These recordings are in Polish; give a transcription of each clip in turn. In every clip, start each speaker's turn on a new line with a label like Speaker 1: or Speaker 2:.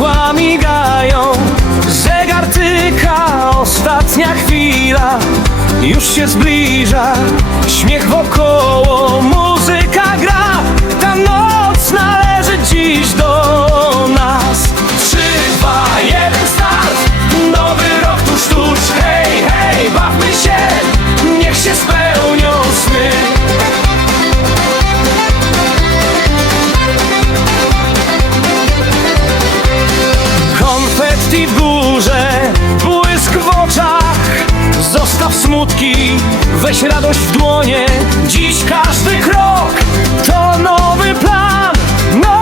Speaker 1: światła migają Zegar tyka, ostatnia chwila. Już się zbliża, śmiech wokoło mój smutki, weź radość w dłonie. Dziś każdy krok to nowy plan, nowy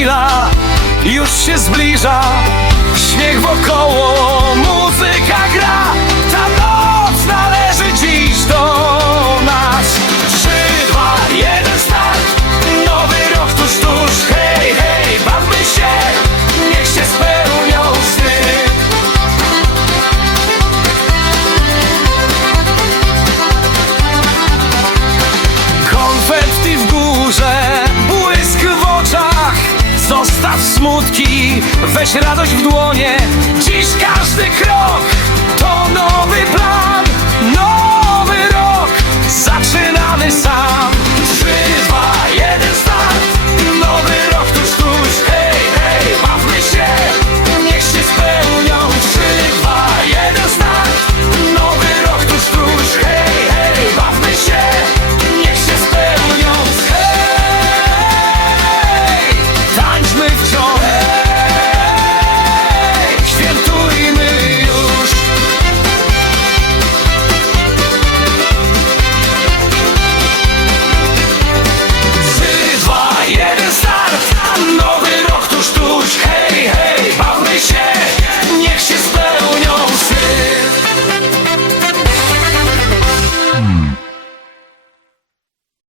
Speaker 1: chwila już się zbliża. Śmiech wokoło, muzyka gra. Weź radość w dłonie. Dziś każdy krok to nowy plan. Nowy